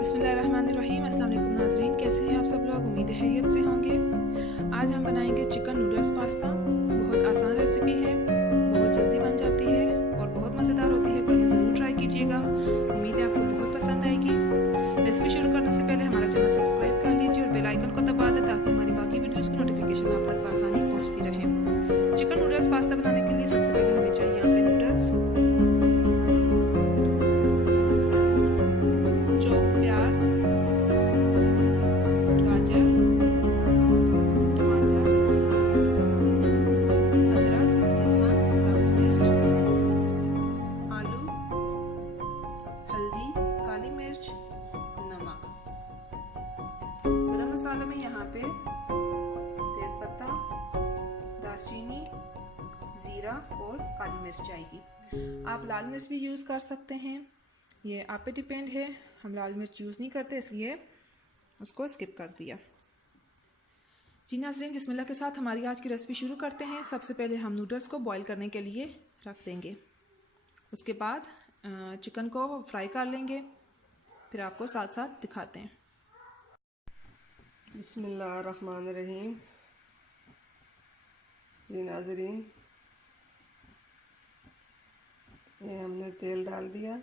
बिस्मिल्लाहिर्रहमानिर्रहीम। अस्सलाम वालेकुम नाज़रीन, कैसे हैं आप सब लोग? उम्मीद है खैरियत से होंगे। आज हम बनाएंगे चिकन नूडल्स पास्ता। बहुत आसान रेसिपी है, बहुत जल्दी बन जाती है और बहुत मज़ेदार होती है। घर में ज़रूर ट्राई कीजिएगा, उम्मीद है आपको बहुत पसंद आएगी। रेसिपी शुरू करने से पहले हमारा चैनल सब्सक्राइब कर लीजिए और बेल आइकन को दबा दें ताकि हमारी बाकी वीडियोज़ की नोटिफिकेशन आप तक आसानी पहुँचती रहे। चिकन नूडल्स पास्ता बनाने के लिए सबसे पहले हमें चाहिए यहाँ पे नूडल्स, प्याज, गाजर, टमाटर, अदरक, लहसुन, सब्ज मिर्च, आलू, हल्दी, काली मिर्च, नमक। गरम मसालों में यहाँ पे तेजपत्ता, दालचीनी, जीरा और काली मिर्च जाएगी। आप लाल मिर्च भी यूज़ कर सकते हैं, ये आप पे डिपेंड है। हम लाल मिर्च यूज़ नहीं करते इसलिए उसको स्किप कर दिया। जी नाज़रीन, बिस्मिल्लाह के साथ हमारी आज की रेसिपी शुरू करते हैं। सबसे पहले हम नूडल्स को बॉईल करने के लिए रख देंगे, उसके बाद चिकन को फ्राई कर लेंगे, फिर आपको साथ साथ दिखाते हैं। बिस्मिल्लाहिर्रहमानिर्रहीम। जी नाज़रीन, ये हमने तेल डाल दिया।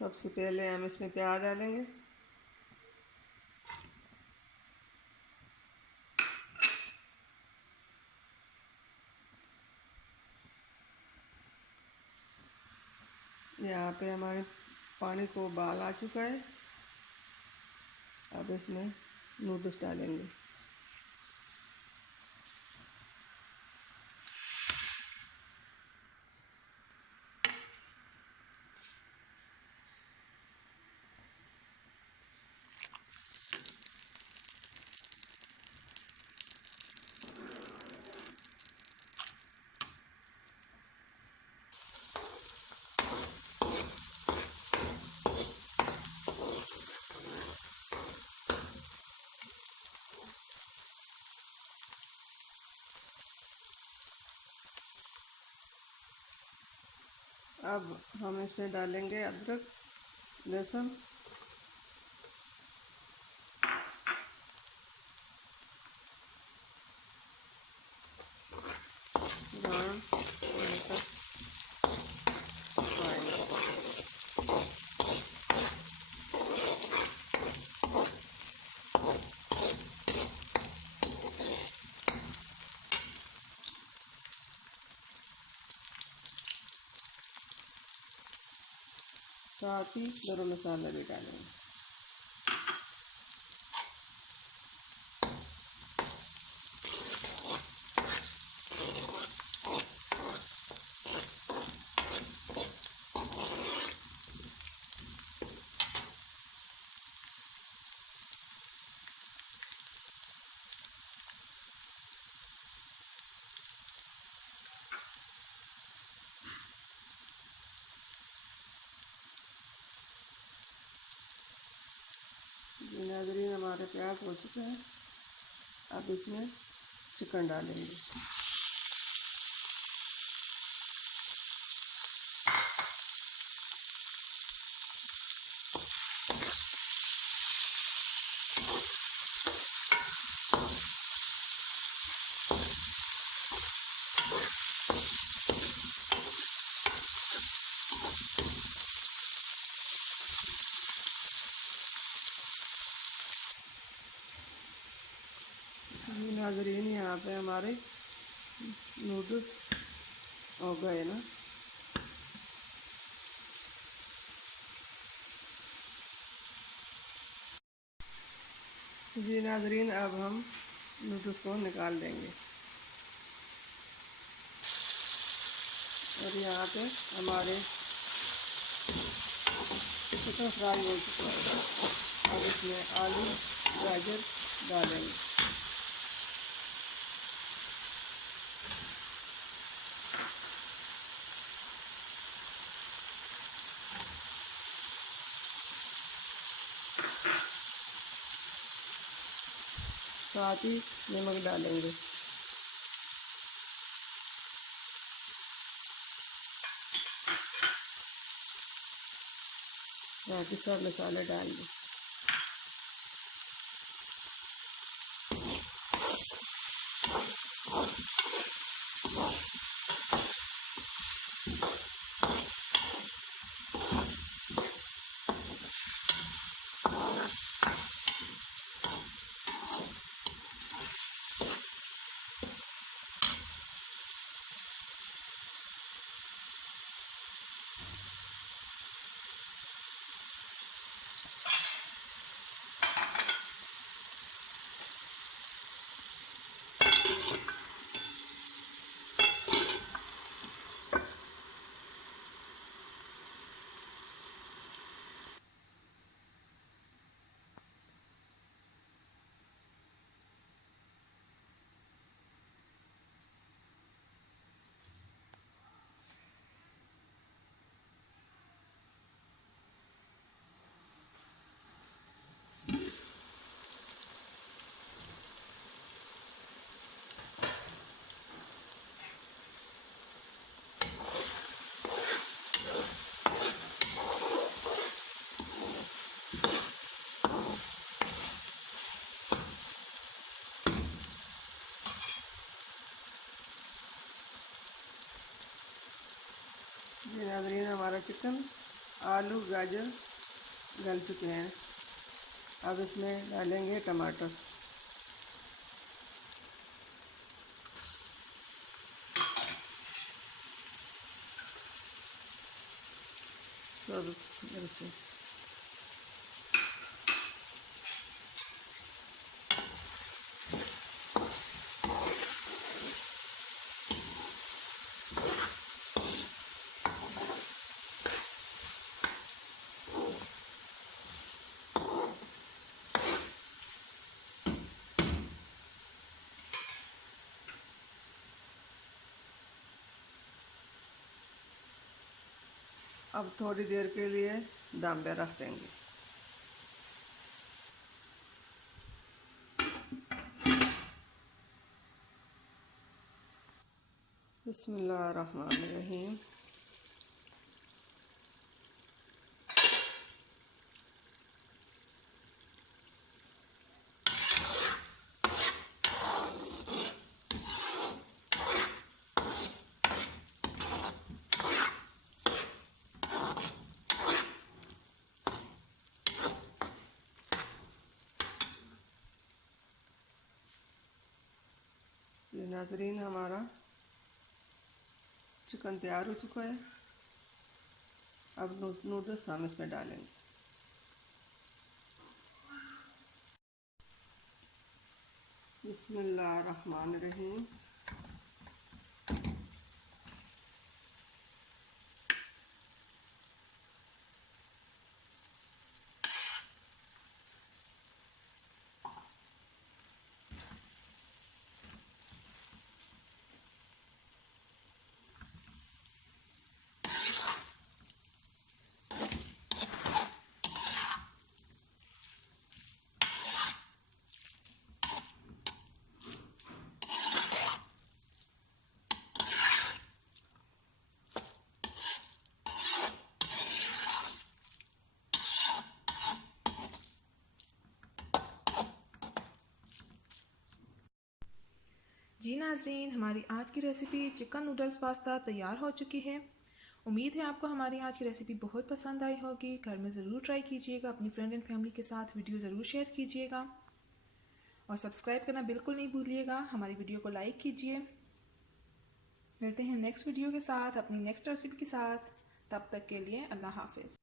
सबसे पहले हम इसमें प्याज डालेंगे। यहाँ पे हमारे पानी को उबाल आ चुका है। अब इसमें नूडल्स डालेंगे। अब हम इसमें डालेंगे अदरक, लहसुन, ब्राउन होने तक फ्राई। साथ ही गरम मसाला भी डालेंगे। नाज़रीन, हमारे प्याज हो चुके हैं। अब इसमें चिकन डालेंगे। नाज़रीन, यहाँ पे हमारे नूडल्स हो गए ना। जी नाज़रीन, अब हम नूडल्स को निकाल देंगे और यहाँ पे हमारे चिकन फ्राई हो चुका है। अब इसमें आलू, गाजर डालेंगे। साथ ही नमक डालेंगे। बाकी सब मसाले डाल दें। जी नाज़रीन, हमारा चिकन, आलू, गाजर गल चुके हैं। अब इसमें डालेंगे टमाटर। सब मिर्ची, अब थोड़ी देर के लिए दम पे रख देंगे। बिस्मिल्लाहिर्रहमानिर्रहीम। ये नाज़रीन, हमारा चिकन तैयार हो चुका है। अब नूडल्स हम इसमें डालेंगे। बिस्मिल्लाहिर्रहमानिर्रहीम। जी नाज़रीन, हमारी आज की रेसिपी चिकन नूडल्स पास्ता तैयार हो चुकी है। उम्मीद है आपको हमारी आज की रेसिपी बहुत पसंद आई होगी। घर में ज़रूर ट्राई कीजिएगा, अपनी फ्रेंड एंड फैमिली के साथ वीडियो ज़रूर शेयर कीजिएगा और सब्सक्राइब करना बिल्कुल नहीं भूलिएगा। हमारी वीडियो को लाइक कीजिए। मिलते हैं नेक्स्ट वीडियो के साथ, अपनी नेक्स्ट रेसिपी के साथ। तब तक के लिए अल्लाह हाफिज़।